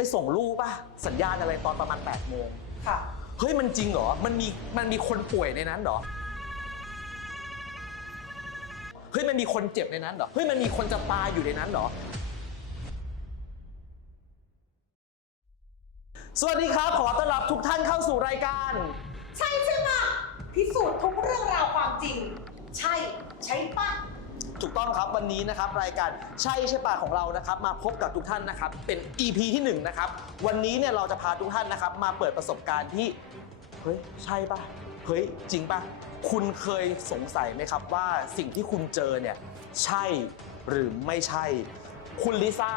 ไปส่งลูกป่ะ สัญญาณอะไรตอนประมาณ8ปดโมงค่ะ เฮ้ยมันจริงเหรอ มันมีมันมีคนป่วยในนั้นเหรอ เฮ้ยมันมีคนเจ็บในนั้นเหรอ เฮ้ยมันมีคนจะตายอยู่ในนั้นเหรอ สวัสดีครับ ขอต้อนรับทุกท่านเข้าสู่รายการ ใช่ใช่ปะพิสูจน์ทุกเรื่องราวความจริง ใช่ ใช่ปะ ถูกต้องครับวันนี้นะครับรายการใช่ใช่ป่ะของเรานะครับ มาพบกับทุกท่านนะครับ เป็น EP ที่1นะครับวันนี้เนี่ยเราจะพาทุกท่านนะครับ มาเปิดประสบการณ์ที่เฮ้ยใช่ป่ะเฮ้ยจริงป่ะคุณเคยสงสัยไหมครับว่าสิ่งที่คุณเจอเนี่ยใช่หรือไม่ใช่ คุณลิซ่า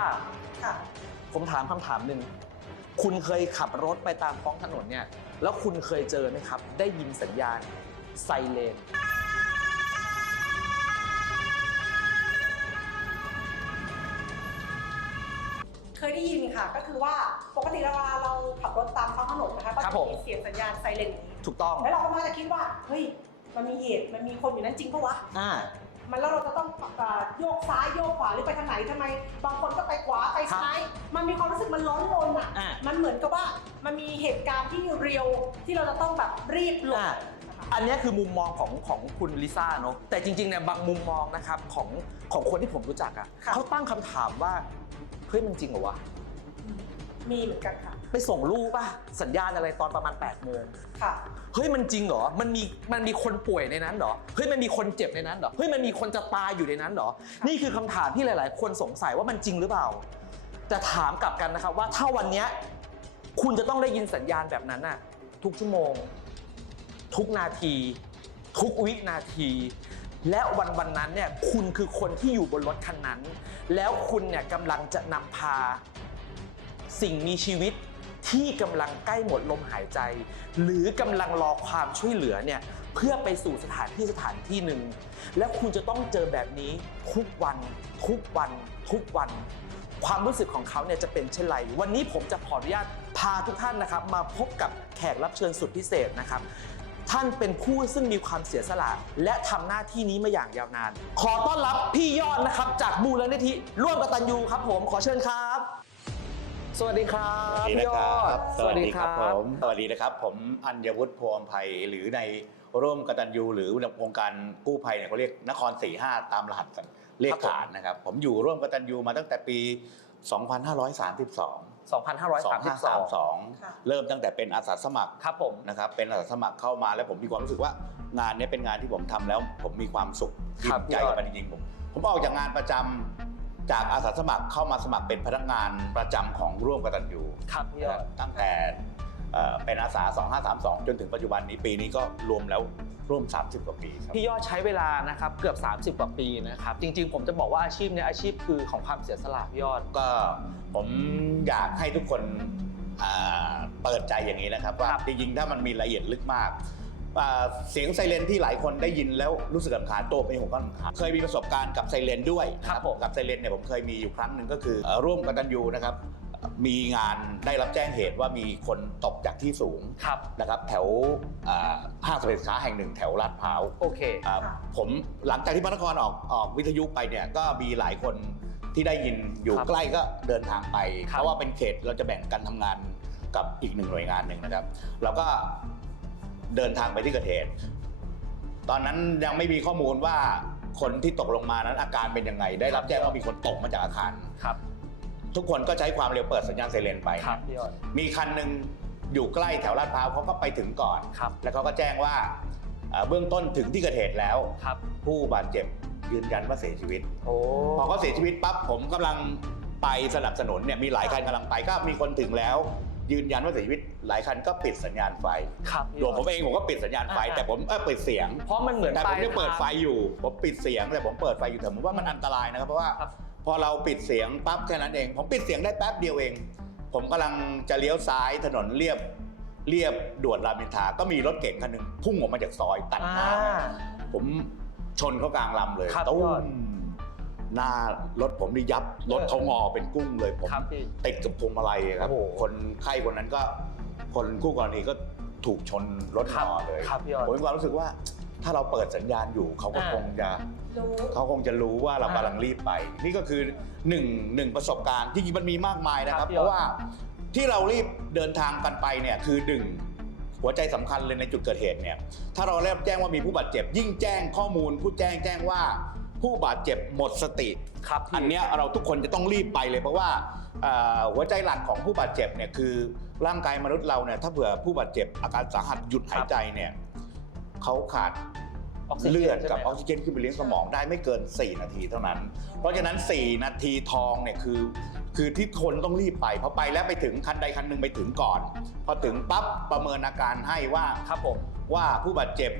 ค่ะผมถามคำถามหนึ่งคุณเคยขับรถไปตามท้องถนนเนี่ยแล้วคุณเคยเจอไหมครับ ได้ยินสัญญาณไซเรน เคยได้ยินค่ะ ก็คือว่าปกติเวลาเราขับรถตามท้องถนนนะคะก็ครัจะบผมมีเสียงสัญญาณไซเรนอย่างนี้ถูกต้องแล้วเราก็มักจะคิดว่าเฮ้ยมันมีเหตุมันมีคนอยู่นั้นจริงปะวะ อ่า มันแล้วเราจะต้องเอ่อโยกซ้ายโยกขวาหรือไปทางไหนทำไม บางคนก็ไปขวาไปซ้าย มันมีความรู้สึกมันร้อนรนอะ อะ มันเหมือนกับว่ามันมีเหตุการณ์ที่เรียวที่เราจะต้องแบบรีบหลบอะนะคะอันเนี้ยคือมุมมองของของคุณลิซ่าเนอะแต่จริงๆเนี่ยบางมุมมองนะครับของของคนที่ผมรู้จักอะค่ะเขาตั้งคำถามว่าเฮ้ยมันจริงเหรอวะ มีเหมือนกันค่ะ ไปส่งลูกป่ะ สัญญาณอะไรตอนประมาณ8ปดโมงค่ะ เฮ้ยมันจริงเหรอ มันมีมันมีคนป่วยในนั้นเหรอ เฮ้ยมันมีคนเจ็บในนั้นเหรอ เฮ้ยมันมีคนจะตายอยู่ในนั้นเหรอ นี่คือคำถามที่หลาย ๆ คนสงสัยว่ามันจริงหรือเปล่า แต่ถามกลับกันนะครับว่าถ้าวันเนี้ยคุณจะต้องได้ยินสัญญาณแบบนั้นน่ะทุกชั่วโมง ทุกนาที ทุกวินาที และวันวันนั้นเนี่ยคุณคือคนที่อยู่บนรถคันนั้น แล้วคุณเนี่ยกำลังจะนำพา สิ่งมีชีวิตที่กำลังใกล้หมดลมหายใจ หรือกำลังรอความช่วยเหลือเนี่ยเพื่อไปสู่สถานที่สถานที่หนึ่ง และคุณจะต้องเจอแบบนี้ทุกวัน ทุกวัน ทุกวัน ความรู้สึกของเขาเนี่ยจะเป็นเช่นไร วันนี้ผมจะขออนุญาตพาทุกท่านนะครับ มาพบกับแขกรับเชิญสุดพิเศษนะครับ ท่านเป็นผู้ซึ่งมีความเสียสละ และทำหน้าที่นี้มาอย่างยาวนาน ขอต้อนรับพี่ยอดนะครับ จากมูลนิธิร่วมกตัญญูครับ ผมขอเชิญครับ สวัสดีครับสวัสดีพี่นะยคอรัดบสวัสดีครับผม สวัสดีนะครับ ผมอัญวุฒิพวงไพหรือในร่วมกตัญญูหรือวงการกู้ภัยเนี่ยเขาเรียกนครสี่ห้าตามรหัสเลขฐานนะครับ ผมอยู่ร่วมกตัญญูมาตั้งแต่ปี 2532 2532 2532 เริ่มตั้งแต่เป็นอาสาสมัครครับผม นะครับ เป็นอาสาสมัครเข้ามาแล้วผมมีความรู้สึกว่างานเนี้เป็นงานที่ผมทำแล้ว ผมมีความสุขครับใจกับมันจริงๆผม ผมออกจากงานประจำจากอาสาสมัครเข้ามาสมัครเป็นพนักงานประจำของร่วมกตัญญูครับพี่ยอด ตั้งแต่ เอ่อเป็นอาสา 2532 จนถึงปัจจุบันนี้ปีนี้ก็รวมแล้วร่วม 30 กว่าปีครับพี่ยอดใช้เวลานะครับเกือบ 30 กว่าปีนะครับจริง ๆ ผมจะบอกว่าอาชีพเนี้ยอาชีพคือของความเสียสละพี่ยอดก็ผมอยากให้ทุกคนอ่าเปิดใจอย่างนี้นะครับว่าครับจริงๆถ้ามันมีรายละเอียดลึกมากอ่าเสียงไซเรนที่หลายคนได้ยินแล้วรู้สึกรำคาญตัวเป็นผมก็รำคาญเคยมีประสบการณ์กับไซเรนด้วยนะครับผมกับไซเรนเนี่ยผมเคยมีอยู่ครั้งหนึ่งก็คือเอ่อร่วมกตัญญูนะครับ มีงานได้รับแจ้งเหตุว่ามีคนตกจากที่สูงครับ นะครับ แถวอ่าห้างสรรพสินค้าแห่งหนึ่งแถวลาดพร้าว โอเค อ่าผมหลังจากที่พระนครออกออกวิทยุไปเนี่ยก็มีหลายคนที่ได้ยินอยู่ครับใกล้ก็เดินทางไป ครับเพราะว่าเป็นเขตเราจะแบ่งกันทำงานกับอีกหนึ่งหน่วยงานหนึ่งนะครับเราก็เดินทางไปที่เกิดเหตุ ตอนนั้นยังไม่มีข้อมูลว่าคนที่ตกลงมานั้นอาการเป็นยังไง ได้รับแจ้งว่ามีคนตกมาจากอาคาร ครับ ทุกคนก็ใช้ความเร็วเปิดสัญญาณไซเรนไป ครับพี่ยอดมีคันหนึ่งอยู่ใกล้แถวลาดพร้าวเขาก็ไปถึงก่อน ครับ แล้วเขาก็แจ้งว่าเอ่อเบื้องต้นถึงที่เกิดเหตุแล้ว ครับ ผู้บาดเจ็บยืนยันว่าเสียชีวิต โอ้พอเขาเสียชีวิตปั๊บผมกำลังไปสนับสนุนเนี่ยมีหลายคันกำลังไปก็มีคนถึงแล้ว ยืนยันว่าเสียชีวิตหลายคันก็ปิดสัญญาณไฟครับพี่ตัยวอดผมเองผมก็ปิดสัญญาณไฟอ่า แต่ผมเออปิดเสียง เพราะมันเหมือนแต่ผมยังลาเปิดไฟทางอยู่ ผมปิดเสียงแต่ผมเปิดไฟอยู่แต่ผมว่ามันอันตรายนะครับเพราะว่าครับ พอเราปิดเสียงปั๊บแค่นั้นเอง ผมปิดเสียงได้แป๊บเดียวเอง ผมกำลังจะเลี้ยวซ้ายถนนเรียบเรียบด่วนรามอินทราก็มีรถเก๋งคันหนึ่งพุ่งออกมาจากซอยตัดหน้าอ่าผมชนเขากลางลำเลยครับตุ้ยอดมหน้ารถผมนี่ยับรถเขางอเป็นกุ้งเลยผมครับพี่ติดกับพวงมาลัยครับโอ้โหคนไข้คนนั้นก็ คนคู่กรณีก็ถูกชนรถครังบอเลยครับพี่ยอดผมมีความรู้สึกว่า ถ้าเราเปิดสัญญาณอยู่เขาก็อ่าคงจะรู้ เขาคงจะรู้ว่าเราอ่ากำลังรีบไป นี่ก็คือหนึ่งหนึ่งประสบการณ์จริงๆมันมีมากมายนะคครัรับบพี่เพยอดราะว่าที่เรารีบเดินทางกันไปเนี่ยคือหนึ่งหัวใจสำคัญเลยในจุดเกิดเหตุเนี่ยถ้าเราเริ่มแจ้งว่ามีผู้บาดเจ็บ ยิ่งแจ้งข้อมูล ผู้แจ้งแจ้งว่าผู้บาดเจ็บหมดสติ ครับพี่ อันเนี้ยเราทุกคนจะต้องรีบไปเลยเพราะว่าเอ่อหัวใจหลักของผู้บาดเจ็บเนี่ยคือร่างกายมนุษย์เราเนี่ยถ้าเผื่อผู้บาดเจ็บอาการสาหัสหยุดหายใจเนี่ย เขาขาดออกซิจนเลือดใช่ไหมกับออกซิเจนขึ้นไปเลี้ยงสมองได้ไม่เกิน 4 นาทีเท่านั้น เพราะฉะนั้น 4 นาทีทองเนี่ยคือ คือที่คนต้องรีบไปพอไปแล้วไปถึงคันใดคันหนึ่งไปถึงก่อน พอถึงปั๊บประเมินอาการให้ว่าครับผมว่าผู้บาดเจ็บ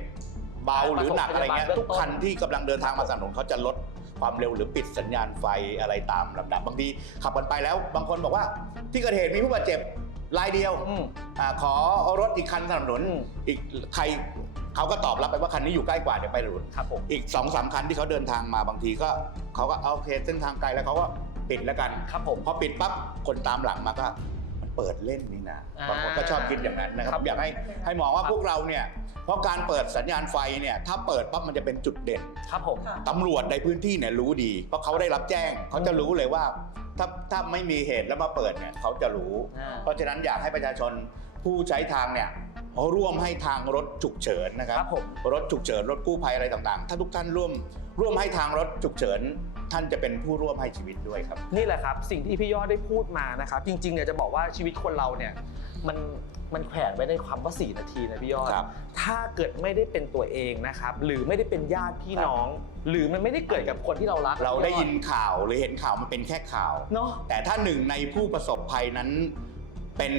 เบาหรือหนักอะไรเงี้ยประถมพยาบาลเบื้องต้นทุกคันที่กำลังเดินทางมาสนับสนุนเขาจะลดความเร็วหรือปิดสัญญาณไฟอะไรตามลำดับบางทีขับกันไปแล้ว บางคนบอกว่าที่เกิดเหตุมีผู้บาดเจ็บรายเดียวอืมอาขอรถอีกคันสนับสนุนอืมอีกใคร เขาก็ตอบรับไปว่าคันนี้อยู่ใกล้กว่าเดี๋ยวไปสนับสนุนครับผมอีกสองสามคันที่เขาเดินทางมาบางทีก็เขาก็เอาโอเคเส้นทางไกลแล้วเขาก็ปิดแล้วกันครับผมพอปิดปั๊บคนตามหลังมาก็มันเปิดเล่นนี่นะอ่าบางคนก็ชอบคิดอย่างนั้นนะคครัรับบอยากให้ให้มองว่าครับพวกเราเนี่ยเพราะการเปิดสัญญาณไฟเนี่ยถ้าเปิดปั๊บมันจะเป็นจุดเด่น ครับผมค่ะตำรวจในพื้นที่เนี่ยรู้ดี เพราะเขาได้รับแจ้งเขาจะรู้เลยว่า ถ้าถ้าไม่มีเหตุแล้วมาเปิดเนี่ยเขาจะรู้ อ่า เพราะฉะนั้นอยากให้ประชาชนผู้ใช้ทางเนี่ย ร่วมให้ทางรถฉุกเฉินนะคครัรับบผม รถฉุกเฉินรถกู้ภัยอะไรต่างๆ ถ้าทุกท่านร่วม ร่วมให้ทางรถฉุกเฉิน ท่านจะเป็นผู้ร่วมให้ชีวิตด้วยครับ นี่แหละครับสิ่งที่พี่ยอดได้พูดมานะครับ จริงๆเนี่ยจะบอกว่าชีวิตคนเราเนี่ยมันมันแขวนไว้ในความว่า 4 นาทีนะพี่ยอด ครับถ้าเกิดไม่ได้เป็นตัวเองนะครับ หรือไม่ได้เป็นญาติพี่น้อง หรือมันไม่ได้เกิดกับคนที่เรารักเราได้ยินพี่อข่าวหรือเห็นข่าวมันเป็นแค่ข่าว เนาะ แต่ถ้าหนึ่งในผู้ประสบภัยนั้น เป็น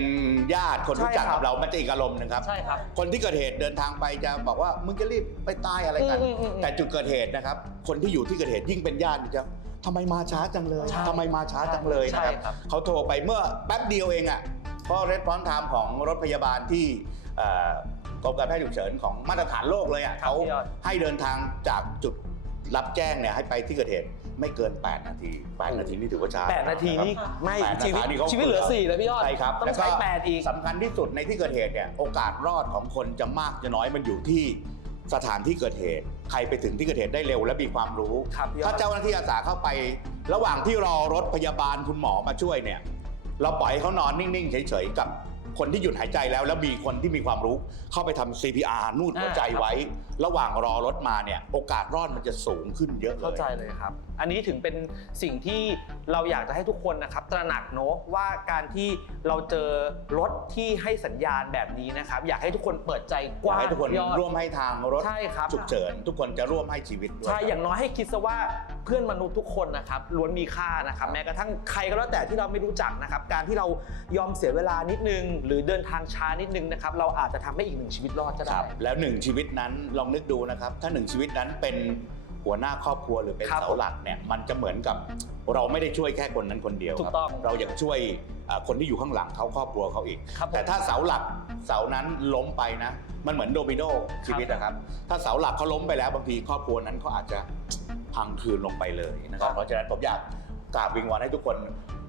ญาติคนรู้จักใช่ครับกับเรา มันจะอีกอารมณ์หนึงครับ ใช่ครับ คนที่เกิดเหตุเดินทางไปจะบอกว่ามึงจะรีบไปตายอะไรกัน อืมอืมอืมแต่จุดเกิดเหตุนะครับ คนที่อยู่ที่เกิดเหตุยิ่งเป็นญาติจะทำไมมาช้าจังเลยใช่ทำไมมาช้าจังเลยนะครับใช่ครับเขาโทรไปเมื่อแป๊บเดียวเองอะเพราะเรสปอนไทม์ของรถพยาบาลที่เอ่อกรมการแพทย์ฉุกเฉินของมาตรฐานโลกเลยอะครับเขา พี่ยอด ให้เดินทางจากจุดรับแจ้งเนี่ยให้ไปที่เกิดเหตุ ไม่เกิน 8 นาที 8 นาทีนี่ถือว่าช้าแปดนาทีนี่ะครับไม่แปดนาทีชีวิตนี่เขาชีวิตเหลือสี่แล้วพี่ยอดใช่ครับต้องใช้ล้วก็แปดอีก สำคัญที่สุดในที่เกิดเหตุเนี่ยโอกาสรอดของคนจะมากจะน้อยมันอยู่ที่สถานที่เกิดเหตุ ใครไปถึงที่เกิดเหตุได้เร็วและมีความรู้ ครับพี่ยอถ้าดเจ้าหน้าที่อาสาเข้าไป ระหว่างที่รอรถพยาบาลคุณหมอมาช่วยเนี่ย เราปล่อยให้เขานอนนิ่ง ๆ เฉย ๆ กับคนที่หยุดหายใจแล้ว แล้วมีคนที่มีความรู้เข้าไปทำ CPR นูดหัวใจไว้ ระหว่างรอรถมาเนี่ย โอกาสรอดมันจะสูงขึ้นเยอะเลย เข้าใจเลยครับอันนี้ถึงเป็นสิ่งที่เราอยากจะให้ทุกคนนะครับ ตระหนักเนอะว่าการที่เราเจอรถที่ให้สัญญาณแบบนี้นะครับ อยากให้ทุกคนเปิดใจกอยากว้างให้ทุกคนพี่ยอด ร่วมให้ทางรถใช่ครับ ฉุกเฉิน ทุกคนจะร่วมให้ชีวิตด้วย ใช่อย่างน้อยให้คิดซะว่าเพื่อนมนุษย์ทุกคนนะครับล้วนมีค่านะครับแม้กระทั่งใครก็แล้วแต่ที่เราไม่รู้จักนะครับ การที่เรายอมเสียเวลานิดนึง หรือเดินทางช้านิดนึงนะครับเราอาจจะทำให้อีกหนึ่งชีวิตรอดก็คได้ รับแล้วหนึ่งชีวิตนั้นลองนึกดูนะครับ ถ้าหนึ่งชีวิตนั้นเป็น หัวหน้าครอบครัวหรือเป็นครับเสาหลักเนี่ยมันจะเหมือนกับเราไม่ได้ช่วยแค่คนนั้นคนเดียวถูคกรับต้อง เรายังช่วยเอ่อคนที่อยู่ข้างหลังเขาครอบครัวเขาอีก ครับผม แต่ถ้าเสาหลักเสานั้นล้มไปนะ มันเหมือนโดมิโนชีวิตนะครับ ถ้าเสาหลักเขาล้มไปแล้วบางทีครอบครัวนั้นเขาอาจจะพังคืนลงไปเลยนะครับ เพราะฉะนั้นผมอยากกราบวิงวอนให้ทุกคน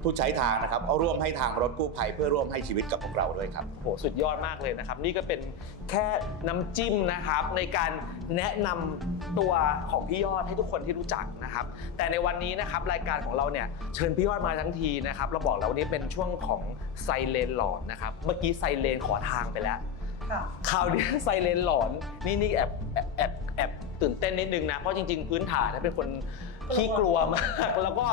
ผู้ใช้ทางนะครับเอาร่วมให้ทางรถกู้ภัยเพื่อร่วมให้ชีวิตกับพวกเราด้วยครับโหสุดยอดมากเลยนะครับ นี่ก็เป็นแค่น้ำจิ้มนะครับ ในการแนะนำตัวของพี่ยอดให้ทุกคนที่รู้จักนะครับ แต่ในวันนี้นะครับรายการของเราเนี่ยเชิญพี่ยอดมาทั้งทีนะครับเราบอกแล้ววันนี้เป็นช่วงของไซเลนหลอนนะครับ เมื่อกี้ไซเลนขอทางไปแล้ว ค่ะคราวนี้ ไซเลนหลอนนี่นี่แอบแอบแอบแอบตื่นเต้นนิดนึงนะ เพราะจริงๆ พื้นฐานเนี่ยเป็นคน ขี้กลัวมาก แล้วก็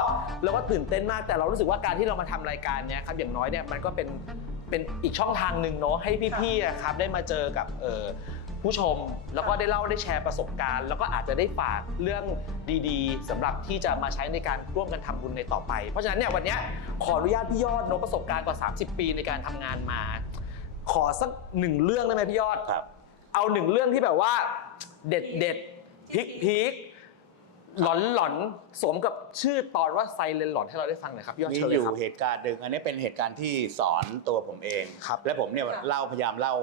แล้วก็ตื่นเต้นมากแต่เรารู้สึกว่าการที่เรามาทำรายการเนี้ยครับอย่างน้อยเนี่ยมันก็เป็นเป็นอีกช่องทางหนึ่งเนาะให้พี่ๆอะครับได้มาเจอกับเอ่อผู้ชมแล้วก็ได้เล่าได้แชร์ประสบการณ์ แล้วก็อาจจะได้ฝากเรื่องดีๆสำหรับที่จะมาใช้ในการร่วมกันทำบุญในต่อไป เพราะฉะนั้นเนี่ยวันเนี้ยขออนุญาตพี่ยอดเนอะประสบการณ์กว่า 30 ปีในการทำงานมา ขอสักหนึ่งเรื่องได้ไหมพี่ยอดครับ เอาหนึ่งเรื่องที่แบบว่า เด็ดเด็ดพิกพีค หลอนหลอนสมกับชื่อตอนว่าไซเลนหลอนให้เราได้ฟังหน่อยครับพี่ยอดมีเชิญอเลยยู่ครับ เหตุการณ์หนึ่งอันนี้เป็นเหตุการณ์ที่สอนตัวผมเองครับ และผมเนี่ยค่ะ เล่าพยายามเล่า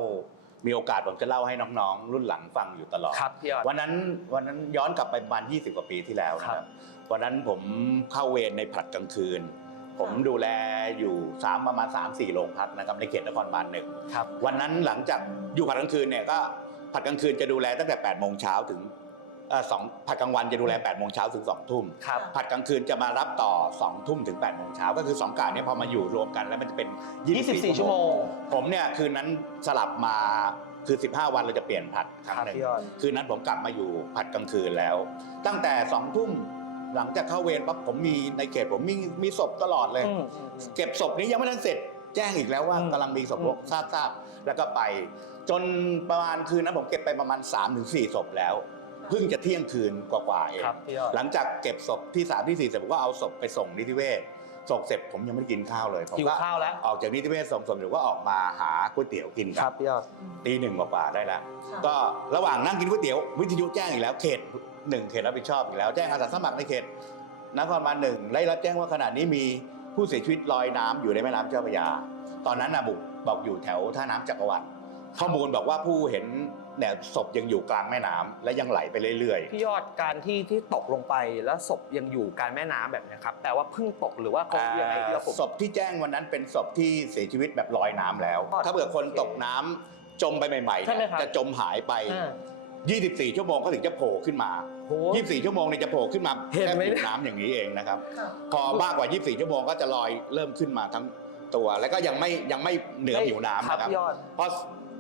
มีโอกาสผมจะเล่าให้น้องๆ รุ่นหลังฟังอยู่ตลอด ครับพี่ยอด วันนั้นวันนั้นย้อนกลับไปประมาณ20 กว่าปีที่แล้วนะคครัรับ บ วันนั้นผมเข้าเวรในผลัดกลางคืน ผมดูแลอยู่สามประมาณ3 4โรงพักนะครับในเขตนครบาลหนึ่งครับ วันนั้นหลังจากอยู่ผัดกลางคืนเนี่ยก็ผัดกลางคืนจะดูแลตั้งแต่8โมงเช้าถึงเอ่อ สองผัดกลางวันจะดูแล8โมงเช้าถึง2ทุ่มครับ ผัดกลางคืนจะมารับต่อ2ทุ่มถึง8โมงเช้าก็คือ 2กะเนี้พอมาอยู่รวมกันแล้วมันจะเป็น24 ชั่วโมง ผมเนี่ยคืนนั้นสลับมาคือ 15 วันเราจะเปลี่ยนผัดครั้งครับหนึ่งพี่ยอด คืนนั้นผมกลับมาอยู่ผัดกลางคืนแล้ว ตั้งแต่2ทุ่มหลังจากเข้าเวรปั๊บผมมีในเขตผมมีมีศพตลอดเลยอืมอืมอืม เก็บศพนี้ยังไม่ทันเสร็จแจ้งอีกแล้วว่าอืมกำลังมีศพอืมทราบทราบแล้วก็ไป จนประมาณคืนนั้นผมเก็บไปประมาณ3-4ถึงศพแล้ว เพิ่งจะเที่ยงคืนกว่าๆเองครับพี่ยอด หลังจากเก็บศพที่3ที่4เสร็จผมก็เอาศพไปส่งนิติเวชส่งเสร็จผมยังไม่ได้กินข้าวเลยผมหิวก็ข้าวแล้วออกจากนิติเวชส่งศพหรือว่าออกมาหาก๋วยเตี๋ยวกินคครัรับบพี่ยอด ตีหนึ่งกว่าๆได้แล้ว ค่ะก็ระหว่างนั่งกินก๋วยเตี๋ยววิทยุแจ้งอีกแล้วเขตหนึ่งเขตรับผิดชอบอีกแล้วแจ้งอาสาสมัครในเขตนครบาลหนึ่งได้รับแจ้งว่าขณะนี้มีผู้เสียชีวิตลอยน้ำอยู่ในแม่น้ำเจ้าพระยา ตอนนั้นนะบุกบอกอยู่แถวท่าน้ำจักรวรรดิข้อมูลบอกว่าผู้เห็น เนี่ยศพยังอยู่กลางแม่น้ำและยังไหลไปเรื่อย พี่ยอดการที่ที่ตกลงไปแล้วศพยังอยู่กลารแม่น้ำแบบเนี้ยครับแปลว่าเพิ่งตกหรือว่าๆเขายังไงพี่ยอดผม ศพที่แจ้งวันนั้นเป็นศพที่เสียชีวิตแบบลอยน้ำแล้วถ้าเผื่อคนตกน้ำจมไปใหม่ๆใช่ไหมเนี่ยครับ จะจมหายไป อ่า24 ชั่วโมงก็ถึงจะโผล่ขึ้นมา โห 24 ชั่วโมงเนี่ยจะโผล่ขึ้นมาเห็นแค่ไหม ผิวน้ำอย่างนี้เองนะครับ ค่ะ พอมากกว่า 24 ชั่วโมงก็จะลอยเริ่มขึ้นมาทั้งตัว แล้วก็ยังไม่ยังไม่เหนือผิวน้ำครับนะครับพี่ยอดพอ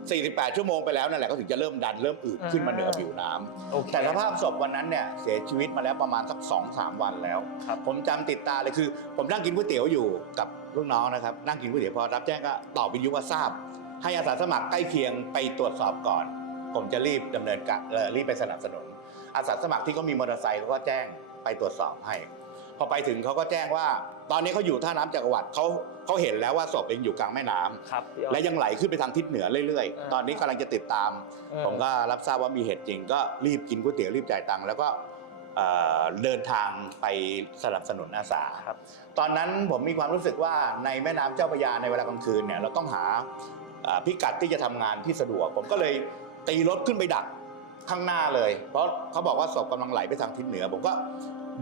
48 ชั่วโมงไปแล้วนั่นแหละก็ถึงจะเริ่มดันเริ่มอืดขึ้นมาอ่าเหนือผิวน้ำโอเค แต่สภาพศพวันนั้นเนี่ยเสียชีวิตมาแล้วประมาณสัก2-3วันแล้ว ครับ ผมจำติดตาเลยคือ ผมนั่งกินก๋วยเตี๋ยวอยู่กับลูกน้องนะครับนั่งกินก๋วยเตี๋ยวพอรับแจ้งก็ตอบวิทยุว่าทราบ ให้อาสาสมัครใกล้เคียงไปตรวจสอบก่อน ผมจะรีบดำเนินการเอ่อรีบไปสนับสนุน อาสาสมัครที่เขามีมอเตอร์ไซค์เขาก็แจ้งไปตรวจสอบให้ พอไปถึงเขาก็แจ้งว่า ตอนนี้เขาอยู่ท่าน้ำจักรวรรดิเขาเขาเห็นแล้วว่าศพเองอยู่กลางแม่น้ำครับพี่ยอดและยังไหลขึ้นไปทางทิศเหนือเรื่อยเออๆตอนนี้กำลังจะติดตาม เออผมก็รับทราบว่ามีเหตุจริง ก็รีบกินก๋วยเตี๋ยวรีบจ่ายตังค์แล้วก็เอ่อเดินทางไปสนับสนุนอาสา ครับ ตอนนั้นผมมีความรู้สึกว่าในแม่น้ำเจ้าพระยาในเวลากลางคืนเนี่ยเราต้องหาเอ่อพิกัดที่จะทำงานที่สะดวก ผมก็เลยตีรถขึ้นไปดักข้างหน้าเลย เพราะเขาบอกว่าศพกำลังไหลไปทางทิศเหนือ ผมก็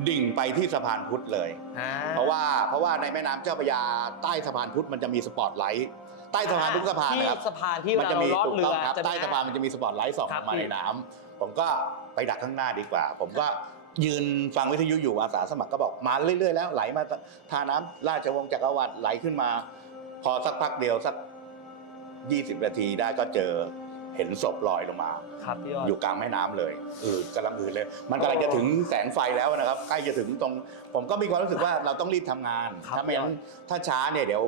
ดิ่งไปที่สะพานพุทธเลยอ่เพราะว่าเพราะว่าในแม่น้ำเจ้าพระยาใต้สะพานพุทธมันจะมีสปอตไลท์ใต้สะพานทุกสะพานนะครับที่สะพานที่มันจะมีเราลอดถูกเรืต้อองครับจะใต้สะพานมันจะมีสปอตไลท์ส่องครัอบอกมาพี่ในน้ำผมก็ไปดักข้างหน้าดีกว่า ผมก็ยืนฟังวิทยุอยู่อาสาสมัครก็บอกมาเรื่อยๆแล้วไหลมาทาน้ำราชวงศ์จักรวรรดิไหลขึ้นมา พอสักพักเดียวสัก 20 นาทีได้ก็เจอ เห็นศพลอยลงมา ครับพี่ยอด อยู่กลางแม่น้ำเลยเออกำลังอืดเลย มันกำลังจะถึงแสงไฟแล้วนะครับ ใกล้จะถึงตรง ผมก็มีความรู้สึกว่าเราต้องรีบทำงาน ครับ ถ้าไม่งั้นถ้าช้าเนี่ยเดี๋ยว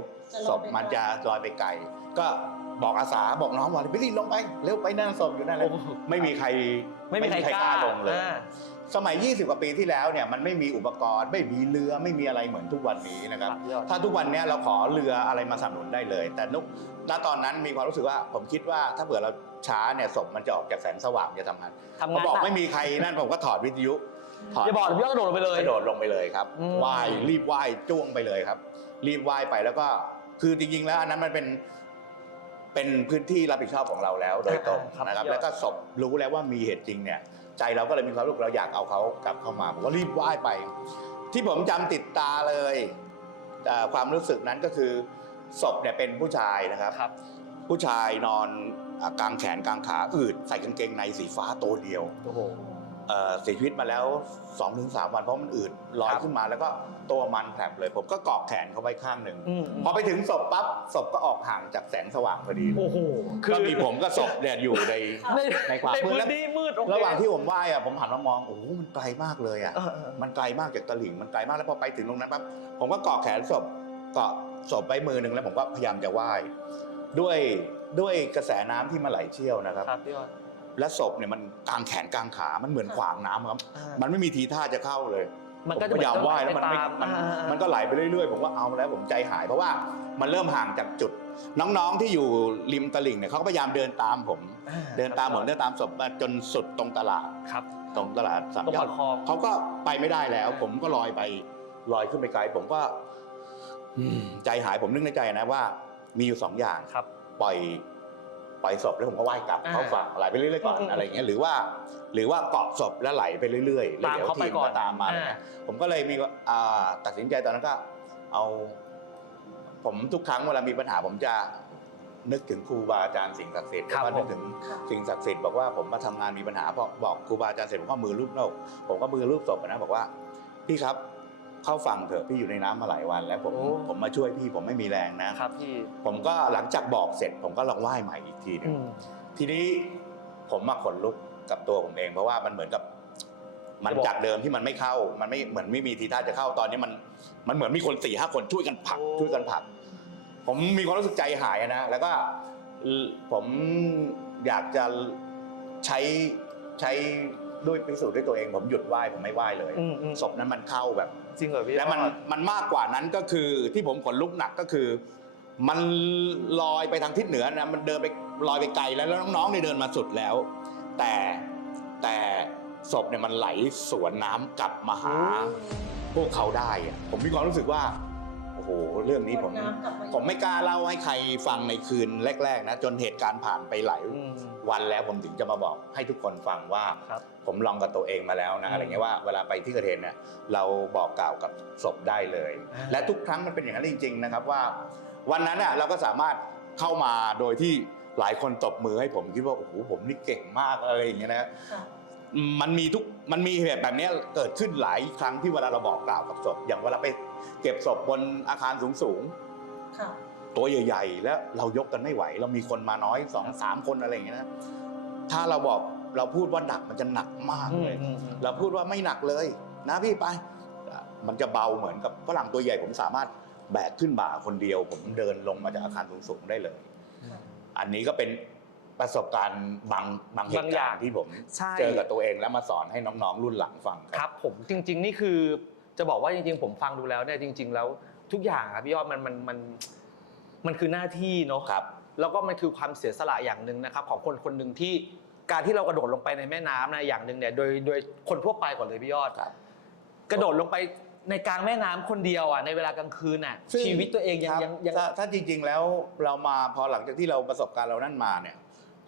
ศพมันจะลอยไปไกล ก็บอกอาสาบอกน้องว่าไปรีบลงไป เร็วไปนั่งศพอยู่นั่นเลยโอ้โหไม่มีใครไม่มีใครกล้าลงเลย อ่า สมัย 20 กว่าปีที่แล้วเนี่ยมันไม่มีอุปกรณ์ไม่มีเรือไม่มีอะไรเหมือนทุกวันนี้นะครับครับพี่ยอด ถ้าทุกวันเนี้ยเราขอเรืออะไรมาสนับสนุนได้เลย แต่นุกณตอนนั้นมีความรู้สึกว่าผมคิดว่าถ้าเผื่อเราช้าเนี่ยศพมันจะออกจากแสงสว่างจะทำงานทำเขางานบอกหนัไม่มีใครนั่นผมก็ถอดวิทยุถอด อย่าบอกนะพี่ยอดกระโดดลงไปเลย กระโดดลงไปเลยครับอืม ว่ายรีบว่ายจ้วงไปเลยครับ รีบว่ายไปแล้วก็คือจริงๆแล้วอันนั้นมันเป็นเป็นพื้นที่รับผิดชอบของเราแล้วโดยตรงครับนะครับ ยอด แล้วก็ศพรู้แล้วว่ามีเหตุจริงเนี่ย ใจเราก็เลยมีความรู้สึกเราอยากเอาเขากลับเข้ามาผมก็รีบว่ายไป ที่ผมจำติดตาเลยเอ่อความรู้สึกนั้นก็คือศพเนี่ยเป็นผู้ชายนะครับครับผู้ชายนอนอ่ากางแขนกางขาอืดใส่กางเกงในสีฟ้าตัวเดียวโอ้โห เอ่อเสียชีวิตมาแล้ว2อถึงสวันเพราะมันอืดลอยครับ ขึ้นมาแล้วก็ตัวมันแผลบเลย ผมก็เกาะแขนเขาไว้ข้างหนึ่งอืมพอไปถึงศพปั๊บศพก็ออกห่างจากแสงสว่างพอดีโอ้โหก็มีผมก็ศพเนี่ยอยู่ใน ในในความในมืดพื้แล้วนที่มืดโอเคระหว่างที่ผมว่ายอะผมหันมามองโอ้โหมันไกลมากเลยอะเออเออ มันไกลมากจากตลิ่งมันไกลมากแล้วพอไปถึงตรงนั้นปั๊บผมก็เกาะแขนศพเกาะศพไปมือหนึ่งแล้วผมก็พยายามจะว่ายด้วยด้วยกระแสน้ำที่มาไหลเชี่ยวนะครับ ครับพี่ยอด และศพเนี่ยมันกลางแขนกลางขา มันเหมือนขวางน้ำครับอ่ามันไม่มีทีท่าจะเข้าเลยมันก็ผจะพยายามว่ายแล้วมันไม่ตามมันอ่ามันก็ไหลไปเรื่อยๆ ผมว่าเอาแล้วผมใจหายเพราะว่ามันเริ่มห่างจากจุด น้องๆที่อยู่ริมตลิ่งเนี่ยเขาก็พยายามเดินตามผมอ่เดินตามผมเดินตามศพมาจนสุดตรงตลาดครับ ตรงตลาดสามตรงยอปาดกคลองเขาก็ไปไม่ได้แล้ว ผมก็ลอยไปลอยขึ้นไปไกลผมก็อืมใจหายผมนึกในใจนะว่า มีอยู่สองอย่างครับ ปล่อย ปล่อยศพแล้วผมก็ว่ายกลับอ่าเข้าฝั่งไหลไปเรื่อยๆก่อนอืมอะไรอย่างเงี้ยหรือว่าหรือว่าเกาะศพแล้วไหลไปเรื่อยๆแล้วตามเดี๋ยวเขาไปทีมก่อนก็ตามมาอ่าผมก็เลยมีว่าอ่าตัดสินใจตอนนั้นก็เอา ผมทุกครั้งเวลามีปัญหาผมจะนึกถึงครูบาอาจารย์สิ่งศักดิ์สิทธิ์ครับแล้วก็นึกถึงค่ะสิ่งศักดิ์สิทธิ์บอกว่าผมมาทำงานมีปัญหาพอบอกครูบาอาจารย์เสร็จผมก็มือรูปโลกผมก็มือรูปศพนะบอกว่าพี่ครับ เข้าฝั่งเถอะพี่อยู่ในน้ำมาหลายวัน แล้วผมโอ้ ผมมาช่วยพี่ผมไม่มีแรงนะ ครับพี่ผมก็หลังจากบอกเสร็จ ผมก็ลองไหว้ใหม่อีกทีหนึอืงมทีนี้ผมมาขนลุกกับตัวผมเอง เพราะว่ามันเหมือนกับ มันจะบอกจากเดิมที่มันไม่เข้า มันไม่เหมือนไม่มีทีท่าจะเข้าตอนนี้มันมันเหมือนมีคนสี่ห้าคนช่วยกันผลักโอ้ ช่วยกันผลัก ผมมีความรู้สึกใจหายนะแล้วก็ผมอยากจะใช้ใช้ด้วยพิสูจน์ด้วยตัวเอง ผมหยุดไหว้ผมไม่ไหว้เลย อืมอืมศพนั้นมันเข้าแบบ จริงเหรอพี่และมันมันมากกว่านั้นก็คือที่ผมขนลุกหนักก็คือ มันลอยไปทางทิศเหนือนะมันเดินไปลอยไปไกลแล้วแล้วน้องๆเนี่ยเดินมาสุดแล้ว แต่แต่ศพเนี่ยมันไหลสวนน้ำกลับมาหา พวกเขาได้อะผมมีความรู้สึกว่าโอ้โหเรื่องนี้ผม น้ำกลับมาผมไม่กล้าเล่าให้ใครฟังในคืนแรก ๆ นะ จนเหตุการณ์ผ่านไปหลาย อืม วันแล้วผมถึงจะมาบอกให้ทุกคนฟังว่าครับผมลองกับตัวเองมาแล้วนะอืมอะไรเงี้ยว่าเวลาไปที่เกิดเหตุเนี่ยเราบอกกล่าวกับศพได้เลยอ่าและทุกครั้งมันเป็นอย่างนั้นจริง ๆ นะครับว่า วันนั้นอะเราก็สามารถเข้ามาโดยที่หลายคนตบมือให้ผมคิดว่าโอ้โหผมนี่เก่งมากอะไรอย่างเงี้ยนะค่ะมันมีทุกมันมีเหตุแบบเนี้ยเกิดขึ้นหลายครั้งที่เวลาเราบอกกล่าวกับศพ อย่างเวลาไปเก็บศพบนอาคารสูงๆค่ะ ตัวใหญ่ ๆ แล้วเรายกกันไม่ไหว เรามีคนมาน้อยสองสามคนอะไรอย่างเงี้ยนะถ้าเราบอกเราพูดว่าหนักมันจะหนักมากอืมเลยอืมอืมเราพูดว่าไม่หนักเลย นะพี่ไป มันจะเบาเหมือนกับฝรั่งตัวใหญ่ผมสามารถแบกขึ้นบ่าคนเดียว ผมเดินลงมาจากอาคารสูงๆได้เลยค่ะอันนี้ก็เป็นประสบการณ์บางบางเหบางตุอการย่างณ์ที่ผมใช่เจอกับตัวเองแล้วมาสอนให้น้องๆ รุ่นหลังฟังครับ ผมจริง ๆ นี่คือจะบอกว่าจริง ๆ ผมฟังดูแล้วเนี่ยจริง ๆ แล้วทุกอย่างครับพี่ยอดมันมันมัน มันคือหน้าที่เนาะครับแล้วก็มันคือความเสียสละอย่างหนึ่งนะครับ ของคนคนหนึ่งที่การที่เรากระโดดลงไปในแม่น้ำนะอย่างหนึ่งเนี่ยโดยโดยคนทั่วไปก่อนเลยพี่ยอดครับ กระโดดลงไปในกลางแม่น้ำคนเดียวอะในเวลากลางคืนอะซึ่งชีวิตตัวเองยังครับยังยังถ้าถ้าจริง ๆ แล้วเรามาพอหลังจากที่เราประสบการณ์เรานั่นมาเนี่ย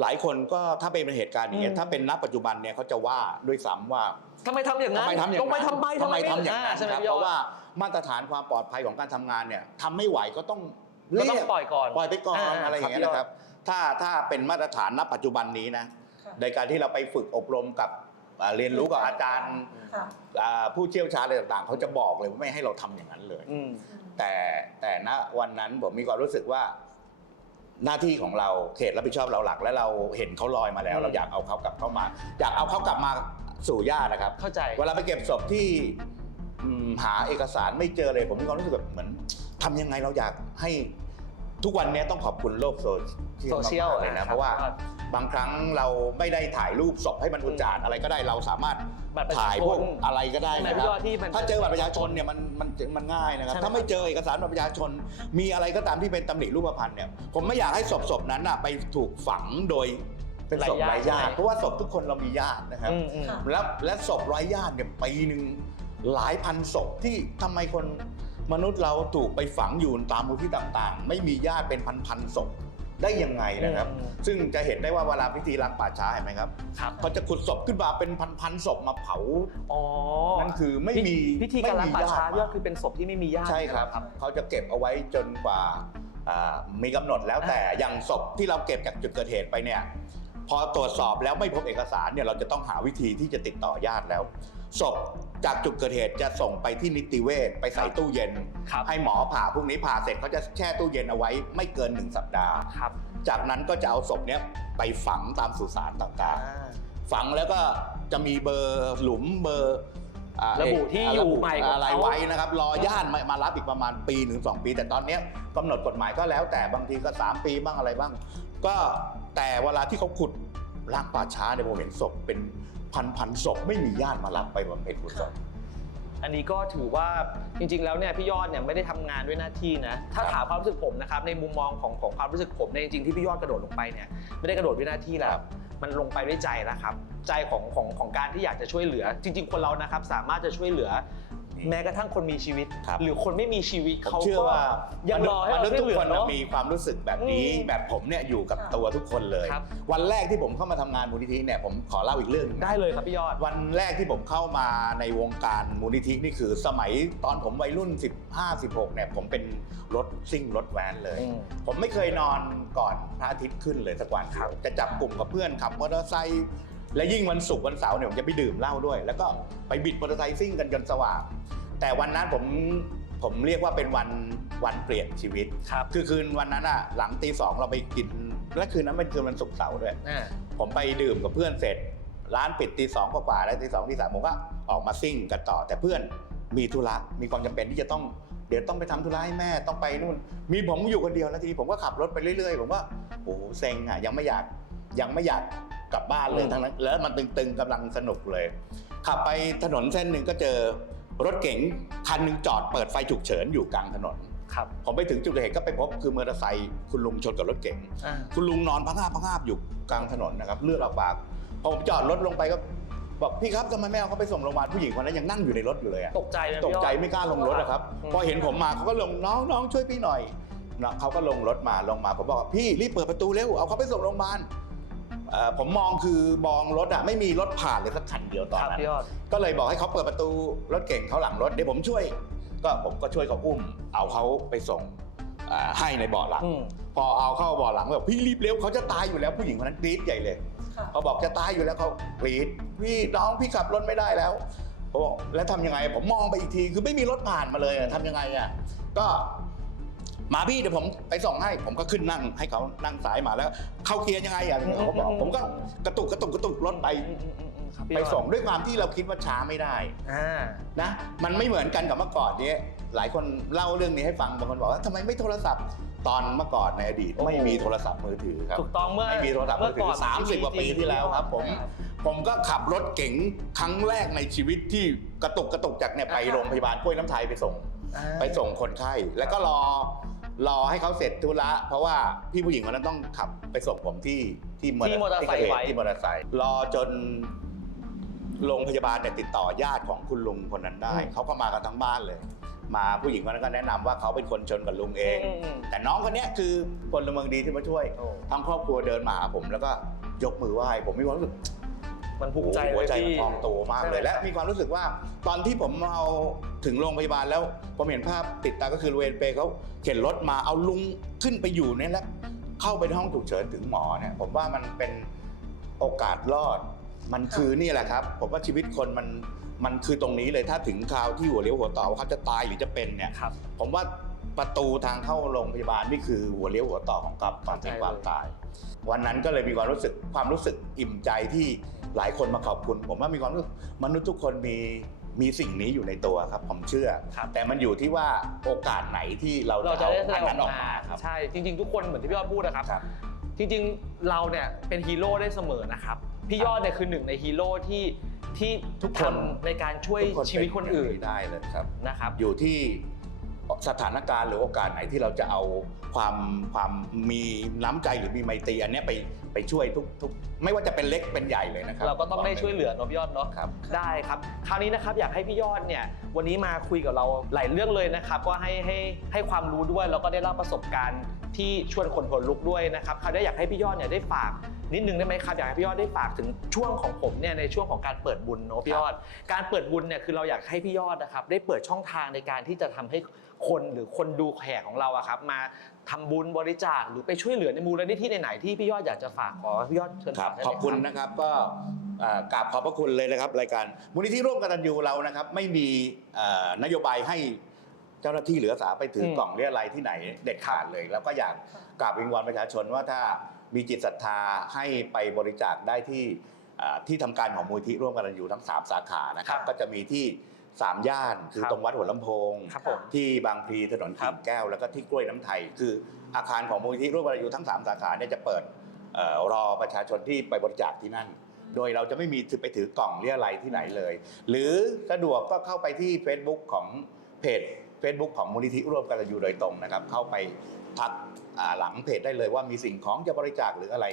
หลายคนก็ถ้าเป็นเหตุการณ์อย่างเงี้ยอืมถ้าเป็นณปัจจุบันเนี่ยเขาจะว่าด้วยซ้ำว่าทำไมทำอย่างนั้นทำไมทำอย่างลงไปนั้นทำไมทำไมทำอย่างอ่นั้นใช่ไหมครับพี่ยเพอดราะว่ามาตรฐานความปลอดภัยของการทำงานเนี่ยทำไม่ไหวก็ต้อง ก็ต้องเรียกปล่อยก่อนปล่อยไปก่อนอ่าอะไรอย่างเงี้ยครับนะครับ ถ้าถ้าเป็นมาตรฐานณปัจจุบันนี้นะค่ะในการที่เราไปฝึกอบรมกับอ่าเรียนรู้กับอาจารย์ค่ะอ่าผู้เชี่ยวชาญอะไรต่างๆ เขาจะบอกเลยว่าไม่ให้เราทำอย่างนั้นเลยอืมแต่แต่ณวันนั้นผมมีความรู้สึกว่า หน้าที่ของเราเขตรับผิดชอบเราหลัก และเราเห็นเขาลอยมาแล้วอืมเราอยากเอาเขากลับเข้ามาอยากเอาเขากลับมาสู่ญาตินะครับ เข้าใจเวลาไปเก็บศพที่อืมหาเอกสารไม่เจอเลยผมมีความรู้สึกแบบเหมือนทำยังไงเราอยากให้ ทุกวันนี้ต้องขอบคุณโลกโซเชียลโซเชียลมากๆเลยอ่านะครับเพราะว่าครับบางครั้งเราไม่ได้ถ่ายรูปศพให้มันอุจจาระอะไรก็ได้เราสามารถบัตรประชาถ่ายชพวกนอะไรก็ได้ใช่ไหมนะคพี่รับยอดที่มันถ้าเจอบัตรประชาชนเนี่ยมันมันมันง่ายนะครับ ใช่ไหม ถ้าไม่เจอเอกสารบัตรประชาชน มีอะไรก็ตามที่เป็นตำหนิรูปพรรณเนี่ยผมไม่อยากให้ศพศพนั้นน่ะไปถูกฝังโดยเป็นศพไร้ญาติเพราะว่าศพทุกคนเรามีญาตินะครับ อืมอืมค่ะแล้วและศพไร้ญาติเนี่ยปีหนึ่งหลายพันศพที่ทำไมคน มนุษย์เราถูกไปฝังอยู่ตามมูลที่ต่างๆ ไม่มีญาติเป็นพันๆศพได้ยังไงนะครับอืมซึ่งจะเห็นได้ว่าเวลาพิธีล้างป่าช้าเห็นไหมครับครับเขาจะขุดศพขึ้นมาเป็นพันๆศพมาเผาอ๋อนั่นคือไม่มีพิธีการล้างป่าช้าไม่มีญติยอดคือเป็นศพที่ไม่มีญาติใช่ครับเขาจะเก็บเอาไว้จนกว่าอ่ามีกำหนดแล้วแต่อย่างศพที่เราเก็บจากจุดเกิดเหตุไปเนี่ยพอตรวจสอบแล้วไม่พบเอกสารเนี่ยเราจะต้องหาวิธีที่จะติดต่อญาติแล้ว ศพจากจุดเกิดเหตุจะส่งไปที่นิติเวชไปใส่ตู้เย็น ครับให้หมอผ่าพรุ่งนี้ผ่าเสร็จเขาจะแช่ตู้เย็นเอาไว้ไม่เกินหนึ่งสัปดาห์ ครับจากนั้นก็จะเอาศพเนี้ยไปฝังตามสุสานต่างๆฝังแล้วก็จะมีเบอร์หลุมเบอร์อ่าระบุที่อยู่ใหม่ของเขา อะไรไว้นะครับ รอญาติมามารับอีกประมาณปีหนึ่งสองปี แต่ตอนเนี้ยกำหนดกฎหมายก็แล้วแต่บางทีก็ 3 ปีบ้างอะไรบ้าง ก็แต่เวลาที่เขาขุดล้างป่าช้าเนี่ยผมเห็นศพเป็น พันพันๆศพไม่มีญาติมารับไปบำเพ็ญกุศลอันนี้ก็ถือว่าจริง ๆ แล้วเนี่ยพี่ยอดเนี่ยไม่ได้ทำงานด้วยหน้าที่นะถ้าครับถามความรู้สึกผมนะครับในมุมมองของของความรู้สึกผมเนี่ยจริงๆที่พี่ยอดกระโดดลงไปเนี่ยไม่ได้กระโดดด้วยหน้าที่แล้วมันลงไปด้วยใจแล้วครับ ใจของของของการที่อยากจะช่วยเหลือ จริง ๆ คนเรานะครับสามารถจะช่วยเหลือนี้ แม้กระทั่งคนมีชีวิต ครับ หรือคนไม่มีชีวิตผมเขาเชื่อก็ว่ายังรอให้มเรานุษย์ช่ทุวยกเหลืคอนเนาะ มีความรู้สึกแบบนี้ อืมแบบผมเนี่ยอยู่กับค่ะตัวทุกคนเลย ครับ วันแรกที่ผมเข้ามาทำงานมูลนิธิเนี่ยผมขอเล่าอีกเรื่องหนึงนะ ได้เลยครับพี่ยอด วันแรกที่ผมเข้ามาในวงการมูลนิธินี่คือสมัยตอนผมวัยรุ่น 15 16เนี่ยผมเป็นรถซิ่งรถแวนเลย อืมผมไม่เคยนอนก่อนพระอาทิตย์ขึ้นเลยสักวันครับจะจับกลุ่มกับเพื่อนขับมอเตอร์ไซค์ และยิ่งวันศุกร์วันเสาร์เนี่ยผมจะไปดื่มเหล้าด้วย แล้วก็ไปบิดมอเตอร์ไซค์ซิ่งกันจนสว่างแต่วันนั้นผมผมเรียกว่าเป็นวันวันเปลี่ยนชีวิตครับคือคืนวันนั้นอะหลังตีสองเราไปกินและคืนนั้นเป็นคืนวันศุกร์เสาร์ด้วยอ่า ผมไปดื่มกับเพื่อนเสร็จ ร้านปิดตีสองกว่าๆแล้วตีสองตีสามผมก็ออกมาซิ่งกันต่อ แต่เพื่อนมีธุระมีความจำเป็นที่จะต้องเดี๋ยวต้องไปทำธุระให้แม่ต้องไปนู่น มีผมอยู่คนเดียวแล้วทีนี้ผมก็ขับรถไปเรื่อยๆ ผมว่าโอ้โหเซ็งอะยังไม่อยากยังไม่อยาก กลับบ้านเลยอืมทั้งนั้น แล้วมันตึงๆกำลังสนุกเลย ขับไปถนนเส้นหนึ่งก็เจอรถเก๋งคันหนึ่งจอดเปิดไฟฉุกเฉินอยู่กลางถนน ครับผมไปถึงจุดเกิดเหตุก็ไปพบคือมอเตอร์ไซค์คุณลุงชนกับรถเก๋ง อ่าคุณลุงนอนพังงาบพังงาบอยู่กลางถนนนะครับเลือดออกปากพอผมจอดรถลงไปก็บอกพี่ครับทำไมไม่เอาเขาไปส่งโรงพยาบาลผู้หญิงคนนั้นยังนั่งอยู่ในรถอยู่เลยอะตกใจไหมตพี่กยอด ใจไม่กล้าลงรถนะครับ อืม พอเห็นผมมาเขาก็ลงน้องน้องช่วยพี่หน่อยเนาะเขาก็ลงรถมาลงมาผมบอกว่าพี่รีบเปิดประตูเร็วเอาเขาไปส่งโรงพยาบาล เอ่อผมมองคือมองรถอะไม่มีรถผ่านเลยสักคันเดียวตอนครับนั้นพี่ยอด ก็เลยบอกให้เขาเปิดประตูรถเก่งเขาหลังรถเดี๋ยวผมช่วย ก็ผมก็ช่วยเขาอุ้ม เอาเขาไปส่งอ่าให้ในเบาะหลัง อืม พอเอาเข้าเบาะหลังแบบพี่รีบเร็วเขาจะตายอยู่แล้วผู้หญิงคนนั้นกรี๊ดใหญ่เลยค่ะพอบอกจะตายอยู่แล้วเขากรี๊ดพี่น้องพี่ขับรถไม่ได้แล้วผมบอกแล้วทำยังไงผมมองไปอีกทีคือไม่มีรถผ่านมาเลยอะทำยังไงอะก็ มาพี่เดี๋ยวผมไปส่งให้ ผมก็ขึ้นนั่งให้เขานั่งสายมาแล้ว เข้าเกียร์ยังไงอะเขาบอก ผมก็กระตุกกระตุกกระตุกรถไปอืมอืมอืมอืมครับพี่ไปยอดส่งด้วยความที่เราคิดว่าช้าไม่ได้ อ่า นะมันไม่เหมือนกันกับเมื่อก่อนเนี้ยหลายคนเล่าเรื่องนี้ให้ฟังบางคนบอกว่าทำไมไม่โทรศัพท์ตอนเมื่อก่อนในอดีตโอ้โห ไม่มีโทรศัพท์มือถือครับ ถูกต้องเมื่อไม่มีโทรศัพท์มือถือก่นสามสิบกว่าปีที่แล้วครับผมครับผมก็ขับรถเก๋งครั้งแรกในชีวิตที่กระตุกกระตุกจากเนี่ยไปอ่าโรงพยาบาลกล้วยน้ำไทยไปส่ง อ่า ไปส่งคนไข้แล้วก็รอ รอให้เขาเสร็จธุระเพราะว่าพี่ผู้หญิงคนนั้นต้องขับไปส่งผมที่ที่ที่มอเตอร์ไซค์ที่เกิดไว้เหตุที่มอเตอร์ไซค์รอจนโรงพยาบาลเนี่ยติดต่อญาติของคุณลุงคนนั้นได้อืมเขาก็มากันทั้งบ้านเลย มาผู้หญิงคนนั้นก็แนะนำว่าเขาเป็นคนชนกับลุงเองอืมอืมแต่น้องคนเนี้ยคือพลเมืองดีที่มาช่วย โอ้ ทั้งครอบครัวเดินมาหาผมแล้วก็ยกมือไหว้ผมมีความรู้สึก มันภูมิใจหัวใจเลยมันพี่พองโตมากใช่ไหมเลยและมีความรู้สึกว่าตอนที่ผมเอา ถึงโรงพยาบาลแล้วผมเห็นภาพติดตาก็คือเวรเปรย์เขาเข็นรถมาเอาลุงขึ้นไปอยู่เนี่ยแล้วเข้าไปในห้องฉุกเฉินถึงหมอเนี่ยผมว่ามันเป็นโอกาสรอด มันคือนี่แหละครับ ผมว่าชีวิตคนมันมันคือตรงนี้เลยถ้าถึงคราวที่หัวเลี้ยวหัวต่อว่าเขาจะตายหรือจะเป็นเนี่ยครับ ผมว่าประตูทางเข้าโรงพยาบาลนี่คือหัวเลี้ยวหัวต่อของกับความเป็นความตาย วันนั้นก็เลยมีความรู้สึกความรู้สึกอิ่มใจที่หลายคนมาขอบคุณ ผมว่ามีความรู้สึกมนุษย์ทุกคนมี มีสิ่งนี้อยู่ในตัวครับผมเชื่อ ครับ แต่มันอยู่ที่ว่าโอกาสไหนที่เราเราจะจะได้เอาแสดอังนอนั้นอออกกมามาครับ ใช่จริง ๆ ทุกคนเหมือนที่พี่ยอดพูดนะครับ ครับ จริงๆเราเนี่ยเป็นฮีโร่ได้เสมอนะครับ พี่ยอดเนี่ยคือหนึ่งในฮีโร่ที่ที่ทุกคนทำในการช่วยทุกชีวิตคนอื่นเป็ย่างได้เลยครับ นะครับ อยู่ที่ สถานการณ์หรือโอกาสไหนที่เราจะเอาความความมีน้ำใจหรือมีไมตรีอันเนี้ยไปไปช่วยทุกทุกไม่ว่าจะเป็นเล็กเป็นใหญ่เลยนะครับ เราก็ต้องได้ช่วยเหลือเนอะพี่ยอดเนาะครับ ได้ครับ คราวนี้นะครับอยากให้พี่ยอดเนี่ยวันนี้มาคุยกับเราหลายเรื่องเลยนะครับ ก็ให้ให้ให้ความรู้ด้วยแล้วก็ได้เล่าประสบการณ์ที่ชวนคนขนลุกด้วยนะครับคราวนี้อยากให้พี่ยอดเนี่ยได้ฝากนิดนึงได้ไหมครับอยากให้พี่ยอดได้ฝากถึงช่วงของผมเนี่ยในช่วงของการเปิดบุญเนอะพี่ยอด การเปิดบุญเนี่ยคือเราอยากให้พี่ยอดนะครับได้เปิดช่องทางในการที่จะทำให้ คนหรือคนดูแขกของเราอะครับ มาทำบุญบริจาคหรือไปช่วยเหลือในมูลนิธิไหนๆที่พี่ยอดอยากจะฝากขอพี่ยอดเชิญครับฝากได้เลยขอบคุณนะครับก็อ่ากราบขอบพระคุณเลยนะครับ รายการมูลนิธิร่วมกตัญญูเรานะครับ ไม่มีอ่านโยบายให้เจ้าหน้าที่เหลืออาสาไปถือกล่องเรียอะไรยที่ไหนเด็ดขาดเลย แล้วก็อยากกราบวิงวอนประชาชนว่าถ้ามีจิตศรัทธาให้ไปบริจาคได้ที่อ่าที่ทำการของมูลนิธิร่วมกตัญญูทั้ง 3 สาขานะครับ ก็จะมีที่ สามย่านคือครับตรงวัดหัวลำโพง ครับผมที่บางพลีถนนครักิ่บงแก้ว แล้วก็ที่กล้วยน้ำไทย คืออาคารของมูลนิธิร่วมกตัญญูทั้ง 3 สาขาเนี่ยจะเปิดเอ่อรอประชาชนที่ไปบริจาคที่นั่น โดยเราจะไม่มีถือไปถือกล่องเรียอะไรยที่ไหนเลย หรือสะดวกก็เข้าไปที่ Facebook ของเพจ Facebook ของมูลนิธิร่วมกตัญญูโดยตรงนะครับ เข้าไปทักอ่าหลังเพจได้เลยว่ามีสิ่งของจะบริจาคหรืออะไร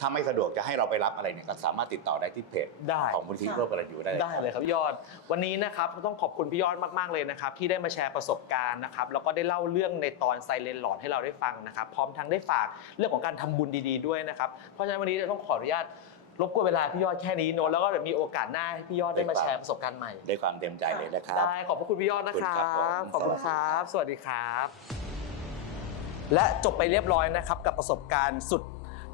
ถ้าไม่สะดวกจะให้เราไปรับอะไรเนี่ยก็สามารถติดต่อได้ที่เพจได้ ของมูลที่ร่วมกตันยูได้ ได้เลยครับพี่ยอด วันนี้นะครับต้องขอบคุณพี่ยอดมากๆเลยนะครับที่ได้มาแชร์ประสบการณ์นะครับแล้วก็ได้เล่าเรื่องในตอนไซเลนหลอนให้เราได้ฟังนะครับพร้อมทั้งได้ฝากเรื่องของการทำบุญดีๆด้วยนะครับเพราะฉะนั้นวันนี้ต้องขออนุญาตรบกวนเวลาพี่ยอดแค่นี้เนอะแล้วก็เดี๋ยวมีโอกาสหน้าให้พี่ยอดได้มาแชร์ประสบการณ์ใหม่ ด้วยความเต็มใจเลยนะครับ ได้ ขอบพระคุณพี่ยอดนะครัขอบคุณครับบผม ขอบคุณครับ สวัสดีครับ และจบไปเรียบร้อยนะครับ กับประสบการณ์สุด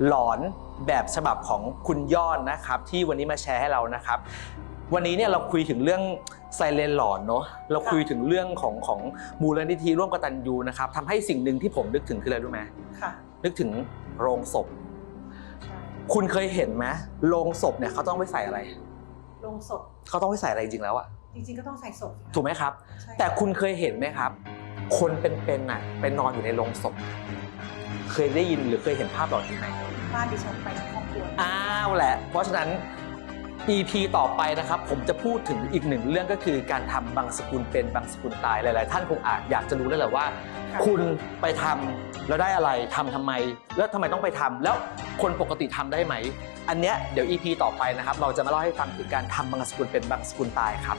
หลอน แบบฉบับของคุณยอดนะครับ ที่วันนี้มาแชร์ให้เรานะครับ วันนี้เนี่ยเราคุยถึงเรื่องไซเลนหลอนเนาะเราคุยถึงเรื่องของของมูลนิธิร่วมกตัญญูนะครับทำให้สิ่งหนึ่งที่ผมนึกถึงคืออะไรรู้ไหมค่ะ นึกถึงโรงศพใช่คุณเคยเห็นไหมโรงศพเนี่ยเขาต้องไปใส่อะไรลงศพเขาต้องไปใส่อะไรจริงๆแล้วอะจริงๆก็ต้องใส่ศพสิคะถูกไหมครับใช่แต่คุณเคยเห็นไหมครับ คนเป็นๆน่ะไปนอนอยู่ในโรงศพ เคยได้ยินหรือเคยเห็นภาพเหล่านี้ไหมบ้านดิฉันไปทั้งครอบครัวอ้าวแหละ เพราะฉะนั้น EP ต่อไปนะครับ ผมจะพูดถึงอีกหนึ่งเรื่องก็คือการทำบางสกุลเป็นบางสกุลตายหลาย ๆ ท่านคงอาจอยากจะรู้แล้วแหละว่าค่ะคุณไปทำแล้วได้อะไรทำทำไม แล้วทำไมต้องไปทำแล้วคนปกติทำได้ไหม อันเนี้ยเดี๋ยว EP ต่อไปนะครับ เราจะมาเล่าให้ฟังถึงการทำบางสกุลเป็นบางสกุลตายครับ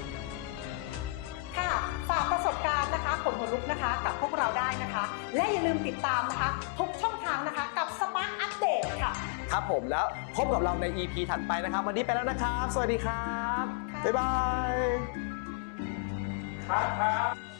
ค่ะ ฝากประสบการณ์นะคะ ขนหัวลุกนะคะ กับพวกเราได้นะคะ และอย่าลืมติดตามนะคะ ทุกช่องทางนะคะ กับสปาร์คอัปเดตค่ะ ครับผมแล้วพบกับเราใน EP ถัดไปนะครับ วันนี้ไปแล้วนะครับ สวัสดีครับ บ๊ายบายค่ะ